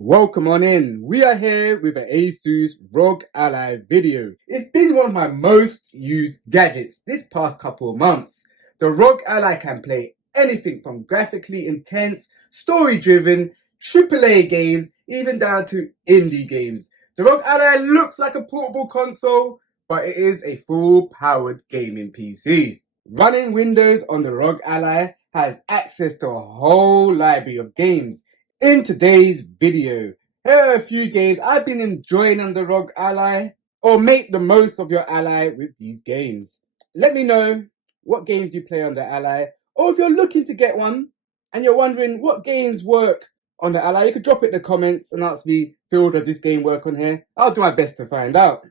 Welcome on in. We are here with an Asus Rog Ally video. It's been one of my most used gadgets this past couple of months. The Rog Ally can play anything from graphically intense, story-driven, AAA games, even down to indie games. The Rog Ally looks like a portable console, but it is a full-powered gaming PC. Running Windows on the Rog Ally has access to a whole library of games. In today's video, here are a few games I've been enjoying on the Rog Ally, or make the most of your Ally with these games. Let me know what games you play on the Ally, or if you're looking to get one and you're wondering what games work on the Ally, you could drop it in the comments and ask me, Phil, does this game work on here? I'll do my best to find out.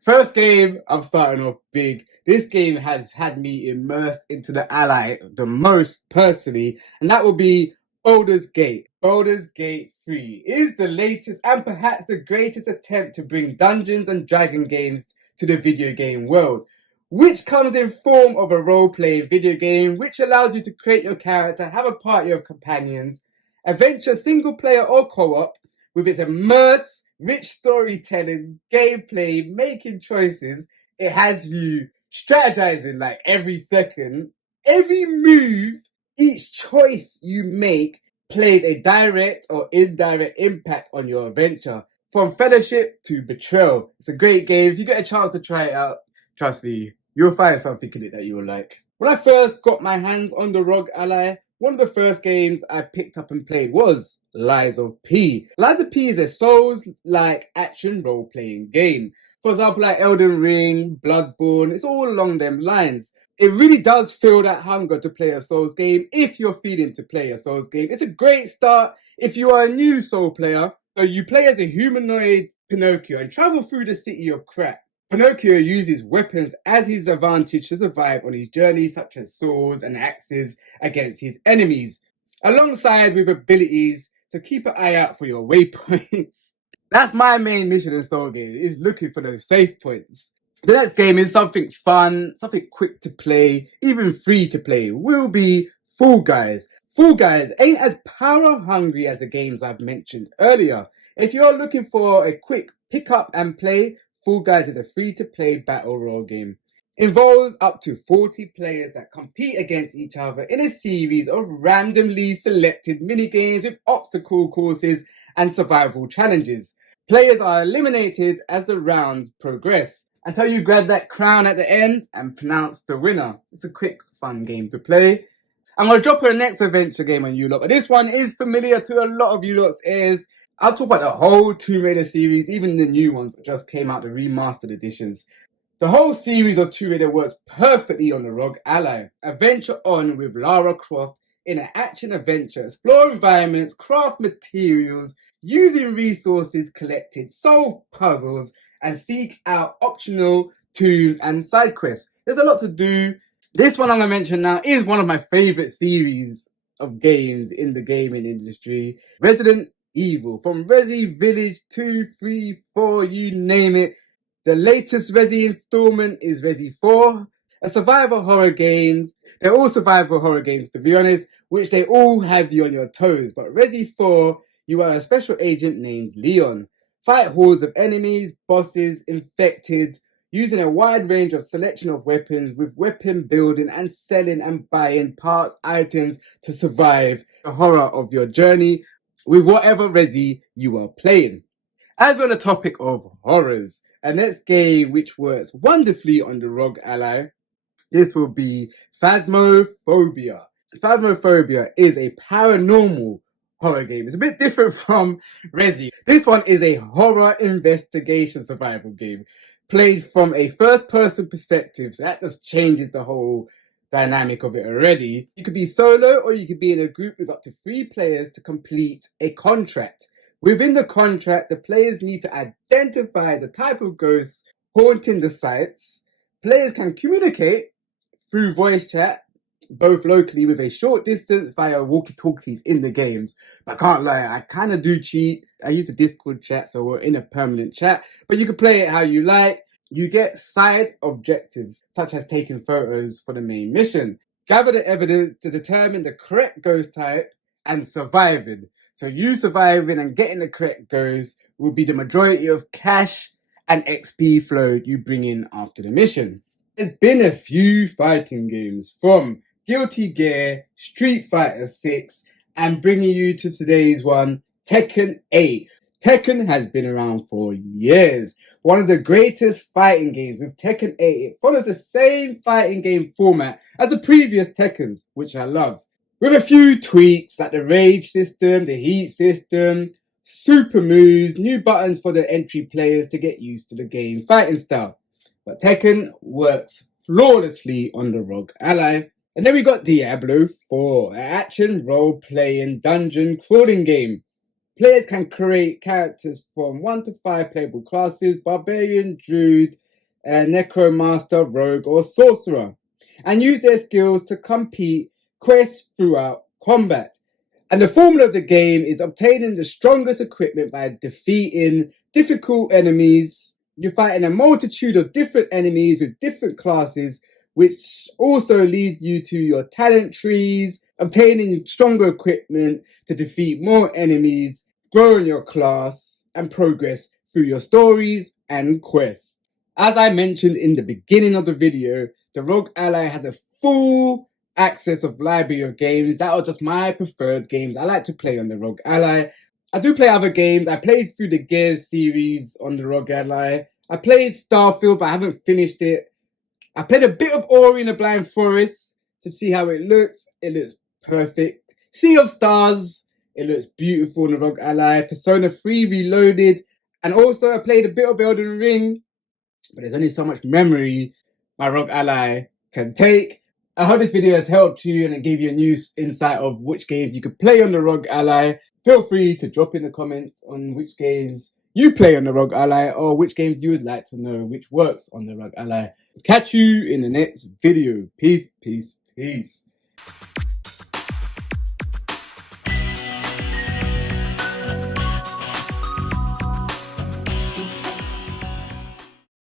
First game, I'm starting off big. This game has had me immersed into the Ally the most personally, and that will be Boulders Gate. Boulders Gate 3 is the latest and perhaps the greatest attempt to bring Dungeons and Dragon games to the video game world, which comes in form of a role-playing video game which allows you to create your character, have a party of companions, adventure single player or co-op with its immersive, rich storytelling, gameplay, making choices. It has you strategizing like every second, every move, each choice you make plays a direct or indirect impact on your adventure, from fellowship to betrayal. It's a great game. If you get a chance to try it out, trust me, you'll find something in it that you will like. When I first got my hands on the Rog Ally, one of the first games I picked up and played was Lies of P. Lies of P is a Souls-like action role-playing game. For example, like Elden Ring, Bloodborne, it's all along them lines. It really does feel that hunger to play a Souls game if you're feeling to play a Souls game. It's a great start if you are a new Soul player. So you play as a humanoid Pinocchio and travel through the city of Crack. Pinocchio uses weapons as his advantage to survive on his journey, such as swords and axes against his enemies, alongside with abilities to keep an eye out for your waypoints. That's my main mission in Soul games, is looking for those safe points. The next game is something fun, something quick to play, even free to play, will be FallGuys. FallGuys ain't as power hungry as the games I've mentioned earlier. If you're looking for a quick pick up and play, FallGuys is a free to play battle royale game. Involves up to 40 players that compete against each other in a series of randomly selected minigames with obstacle courses and survival challenges. Players are eliminated as the rounds progress, until you grab that crown at the end and pronounce the winner. It's a quick, fun game to play. I'm going to drop the next adventure game on you lot, but this one is familiar to a lot of you lot's ears. I'll talk about the whole Tomb Raider series, even the new ones that just came out, the remastered editions. The whole series of Tomb Raider works perfectly on the Rog Ally. Adventure on with Lara Croft in an action adventure, explore environments, craft materials, using resources collected, solve puzzles, and seek out optional tombs and side quests. There's a lot to do. This one I'm going to mention now is one of my favorite series of games in the gaming industry. Resident Evil, from Resi Village 2, 3, 4, you name it. The latest Resi installment is Resi 4. A survival horror games. They're all survival horror games, to be honest, which they all have you on your toes. But Resi 4, you are a special agent named Leon. Fight hordes of enemies, bosses, infected, using a wide range of selection of weapons with weapon building and selling and buying parts, items to survive the horror of your journey with whatever Resi you are playing. As we're on the topic of horrors, our next game which works wonderfully on the Rog Ally, this will be Phasmophobia. Phasmophobia is a paranormal horror game. It's a bit different from Resi. This one is a horror investigation survival game, played from a first-person perspective, so that just changes the whole dynamic of it already. You could be solo or you could be in a group with up to 3 players to complete a contract. Within the contract, the players need to identify the type of ghosts haunting the sites. Players can communicate through voice chat, both locally with a short distance via walkie-talkies in the games. But I can't lie, I kind of do cheat. I use the Discord chat, so we're in a permanent chat. But you can play it how you like. You get side objectives, such as taking photos for the main mission. Gather the evidence to determine the correct ghost type and surviving. So you surviving and getting the correct goes will be the majority of cash and XP flow you bring in after the mission. There's been a few fighting games from Guilty Gear, Street Fighter 6, and bringing you to today's one, Tekken 8. Tekken has been around for years. One of the greatest fighting games. With Tekken 8, it follows the same fighting game format as the previous Tekkens, which I love. With a few tweaks like the rage system, the heat system, super moves, new buttons for the entry players to get used to the game fighting style. But Tekken works flawlessly on the Rog Ally. And then we got Diablo IV, an action role-playing dungeon crawling game. Players can create characters from 1 to 5 playable classes: Barbarian, Druid, Necromaster, Rogue, or Sorcerer, and use their skills to complete quests throughout combat. And the formula of the game is obtaining the strongest equipment by defeating difficult enemies. You're fighting a multitude of different enemies with different classes, which also leads you to your talent trees, obtaining stronger equipment to defeat more enemies, growing your class, and progress through your stories and quests. As I mentioned in the beginning of the video, the Rog Ally has a full access of library of games that are just my preferred games I like to play on the Rog Ally. I do play other games. I played through the Gears series on the Rog Ally. I played Starfield, but I haven't finished it. I played a bit of Ori and the Blind Forest to see how it looks. It looks perfect. Sea of Stars, it looks beautiful on the Rog Ally. Persona 3 Reloaded. And also I played a bit of Elden Ring, but there's only so much memory my Rog Ally can take. I hope this video has helped you and it gave you a new insight of which games you could play on the Rog Ally. Feel free to drop in the comments on which games you play on the Rog Ally, or which games you would like to know which works on the Rog Ally. Catch you in the next video. Peace, peace, peace.